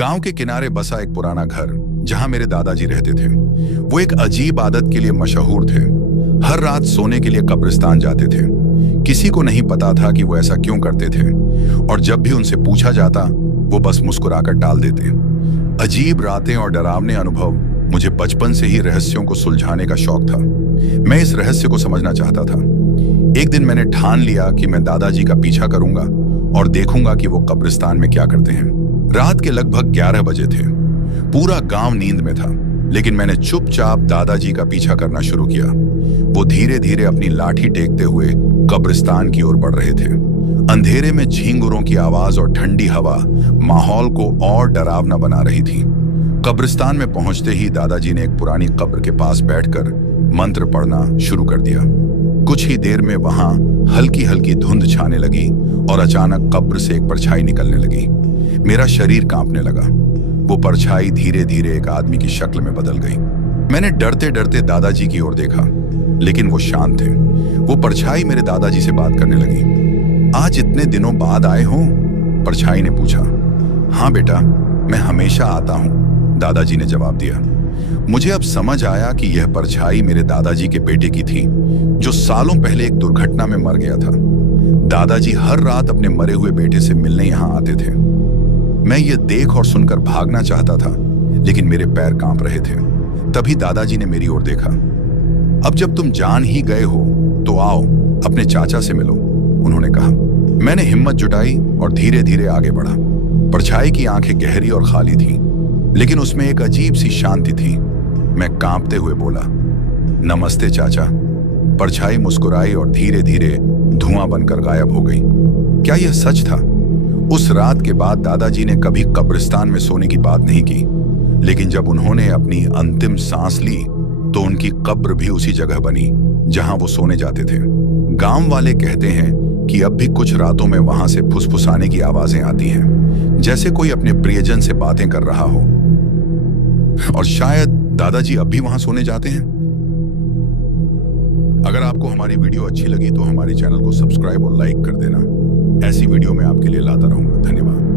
गांव के किनारे बसा एक पुराना घर जहां मेरे दादाजी रहते थे। वो एक अजीब आदत के लिए मशहूर थे। हर रात सोने के लिए कब्रिस्तान जाते थे। किसी को नहीं पता था कि वो ऐसा क्यों करते थे, और जब भी उनसे पूछा जाता वो बस मुस्कुराकर टाल देते। अजीब रातें और डरावने अनुभव। मुझे बचपन से ही रहस्यों को सुलझाने का शौक था। मैं इस रहस्य को समझना चाहता था। एक दिन मैंने ठान लिया कि मैं दादाजी का पीछा करूंगा और देखूंगा कि वो कब्रिस्तान में क्या करते हैं। रात के लगभग 11 बजे थे। पूरा गांव नींद में था, लेकिन मैंने चुपचाप दादाजी का पीछा करना शुरू किया। वो धीरे धीरे अपनी लाठी टेकते हुए कब्रिस्तान की ओर बढ़ रहे थे। अंधेरे में झींगुरों की आवाज और ठंडी हवा माहौल को और डरावना बना रही थी। कब्रिस्तान में पहुंचते ही दादाजी ने एक पुरानी कब्र के पास बैठकर मंत्र पढ़ना शुरू कर दिया। कुछ ही देर में वहां हल्की हल्की धुंध छाने लगी और अचानक कब्र से एक परछाई निकलने लगी। मेरा शरीर कांपने लगा। वो परछाई धीरे धीरे एक आदमी की शक्ल में बदल गई। मैंने डरते डरते दादाजी की ओर देखा, लेकिन वो शांत थे। वो परछाई मेरे दादाजी से बात करने लगी। आज इतने दिनों बाद आए हो? परछाई ने पूछा। हाँ बेटा, मैं हमेशा आता हूँ, दादाजी ने जवाब दिया। मुझे अब समझ आया कि यह परछाई मेरे दादाजी के बेटे की थी, जो सालों पहले एक दुर्घटना में मर गया था। दादाजी हर रात अपने मरे हुए बेटे से मिलने यहाँ आते थे। मैं ये देख और सुनकर भागना चाहता था, लेकिन मेरे पैर कांप रहे थे। तभी दादाजी ने मेरी ओर देखा। अब जब तुम जान ही गए हो तो आओ अपने चाचा से मिलो, उन्होंने कहा। मैंने हिम्मत जुटाई और धीरे धीरे आगे बढ़ा। परछाई की आंखें गहरी और खाली थीं, लेकिन उसमें एक अजीब सी शांति थी। मैं कांपते हुए बोला, नमस्ते चाचा। परछाई मुस्कुराई और धीरे धीरे धुआं बनकर गायब हो गई। क्या यह सच था? उस रात के बाद दादाजी ने कभी कब्रिस्तान में सोने की बात नहीं की, लेकिन जब उन्होंने अपनी अंतिम सांस ली तो उनकी कब्र भी उसी जगह बनी जहां वो सोने जाते थे। गांव वाले कहते हैं कि अब भी कुछ रातों में वहां से फुसफुसाने की आवाजें आती हैं, जैसे कोई अपने प्रियजन से बातें कर रहा हो। और शायद दादाजी अब भी वहां सोने जाते हैं। अगर आपको हमारी वीडियो अच्छी लगी तो हमारे चैनल को सब्सक्राइब और लाइक कर देना। ऐसी वीडियो मैं आपके लिए लाता रहूंगा। धन्यवाद।